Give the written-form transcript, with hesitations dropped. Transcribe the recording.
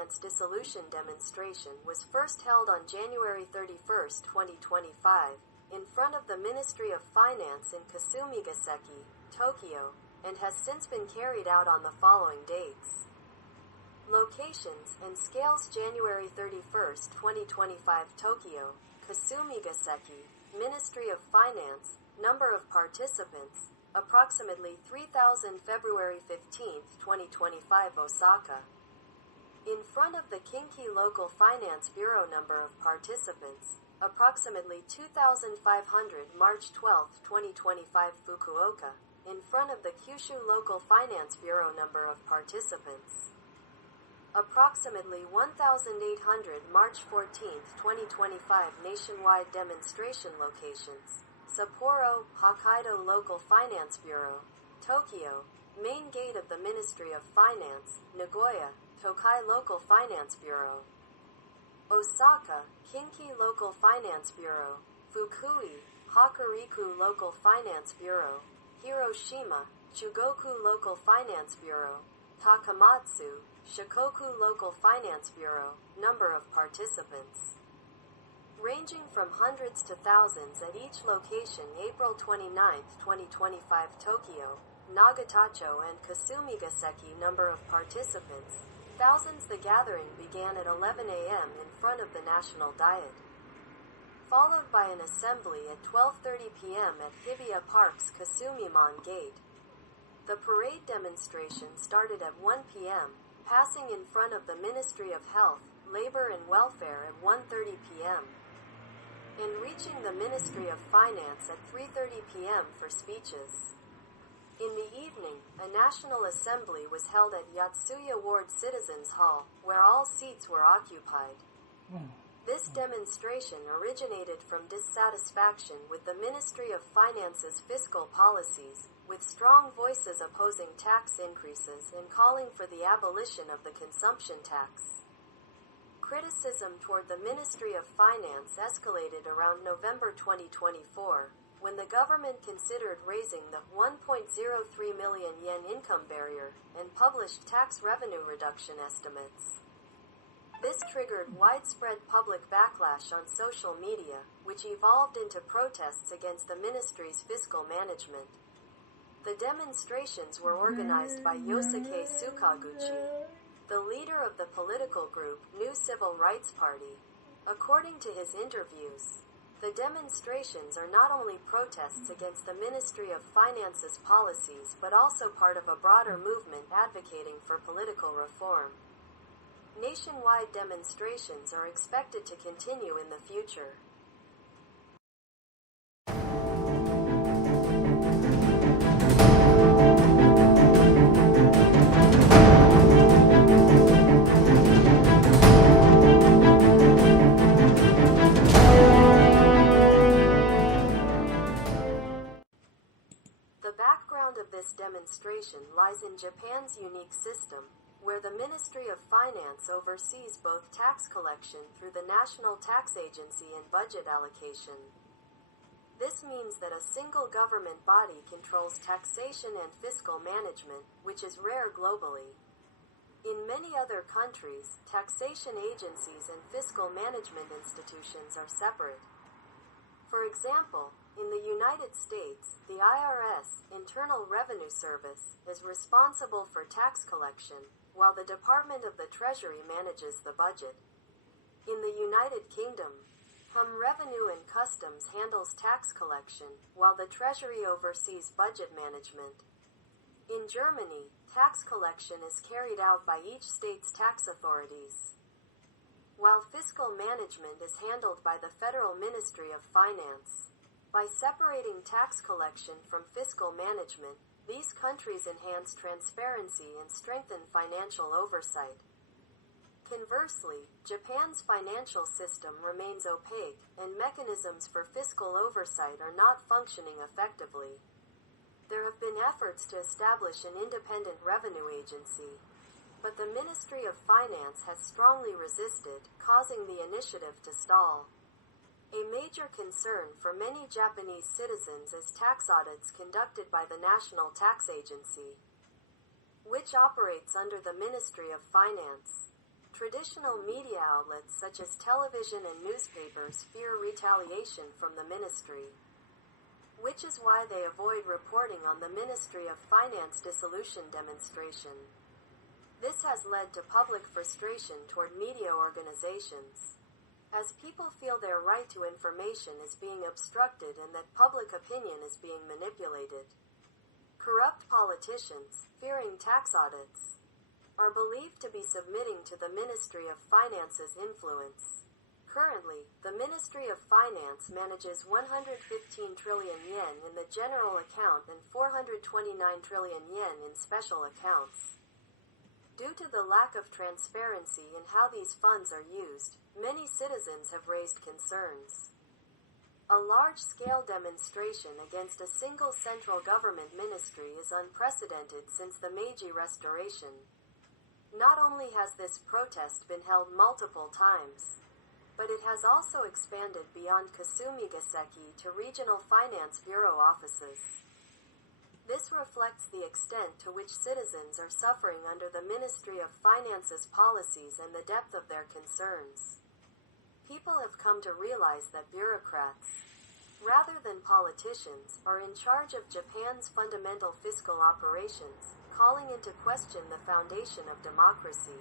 Finance Dissolution demonstration was first held on January 31, 2025, in front of the Ministry of Finance in Kasumigaseki, Tokyo, and has since been carried out on the following dates. Locations and scales: January 31, 2025, Tokyo, Kasumigaseki, Ministry of Finance. Number of participants, approximately 3,000. February 15, 2025, Osaka. In front of the Kinki Local Finance Bureau. Number of participants, approximately 2,500. March 12, 2025, Fukuoka. In front of the Kyushu Local Finance Bureau. Number of participants, approximately 1,800. March 14, 2025, nationwide demonstration locations: Sapporo, Hokkaido Local Finance Bureau; Tokyo, main gate of the Ministry of Finance; Nagoya, Tokai Local Finance Bureau; Osaka, Kinki Local Finance Bureau; Fukui, Hokuriku Local Finance Bureau; Hiroshima, Chugoku Local Finance Bureau; Takamatsu, Shikoku Local Finance Bureau. Number of participants, ranging from hundreds to thousands at each location. April 29, 2025, Tokyo, Nagatacho and Kasumigaseki. Number of participants, thousands. The gathering began at 11 a.m. in front of the National Diet, followed by an assembly at 12:30 p.m. at Hibiya Park's Kasumiman Gate. The parade demonstration started at 1 p.m., passing in front of the Ministry of Health, Labor and Welfare at 1:30 p.m., and reaching the Ministry of Finance at 3:30 p.m. for speeches. In the evening, a National Assembly was held at Yatsuya Ward Citizens Hall, where all seats were occupied. This demonstration originated from dissatisfaction with the Ministry of Finance's fiscal policies, with strong voices opposing tax increases and calling for the abolition of the consumption tax. Criticism toward the Ministry of Finance escalated around November 2024, when the government considered raising the 1.03 million yen income barrier and published tax revenue reduction estimates. This triggered widespread public backlash on social media, which evolved into protests against the ministry's fiscal management. The demonstrations were organized by Yosuke Sukaguchi, the leader of the political group New Civil Rights Party. According to his interviews, the demonstrations are not only protests against the Ministry of Finance's policies but also part of a broader movement advocating for political reform. Nationwide demonstrations are expected to continue in the future. The background of this demonstration lies in Japan's unique system, where the Ministry of Finance oversees both tax collection through the National Tax Agency and budget allocation. This means that a single government body controls taxation and fiscal management, which is rare globally. In many other countries, taxation agencies and fiscal management institutions are separate. For example, in the United States, the IRS, Internal Revenue Service, is responsible for tax collection, while the Department of the Treasury manages the budget. In the United Kingdom, Home Revenue and Customs handles tax collection, while the Treasury oversees budget management. In Germany, tax collection is carried out by each state's tax authorities, while fiscal management is handled by the Federal Ministry of Finance. By separating tax collection from fiscal management, these countries enhance transparency and strengthen financial oversight. Conversely, Japan's financial system remains opaque, and mechanisms for fiscal oversight are not functioning effectively. There have been efforts to establish an independent revenue agency, but the Ministry of Finance has strongly resisted, causing the initiative to stall. A major concern for many Japanese citizens is tax audits conducted by the National Tax Agency, which operates under the Ministry of Finance. Traditional media outlets such as television and newspapers fear retaliation from the ministry, which is why they avoid reporting on the Ministry of Finance dissolution demonstration. This has led to public frustration toward media organizations, as people feel their right to information is being obstructed and that public opinion is being manipulated. Corrupt politicians, fearing tax audits, are believed to be submitting to the Ministry of Finance's influence. Currently, the Ministry of Finance manages 115 trillion yen in the general account and 429 trillion yen in special accounts. Due to the lack of transparency in how these funds are used, many citizens have raised concerns. A large-scale demonstration against a single central government ministry is unprecedented since the Meiji Restoration. Not only has this protest been held multiple times, but it has also expanded beyond Kasumigaseki to regional finance bureau offices. This reflects the extent to which citizens are suffering under the Ministry of Finance's policies and the depth of their concerns. People have come to realize that bureaucrats, rather than politicians, are in charge of Japan's fundamental fiscal operations, calling into question the foundation of democracy.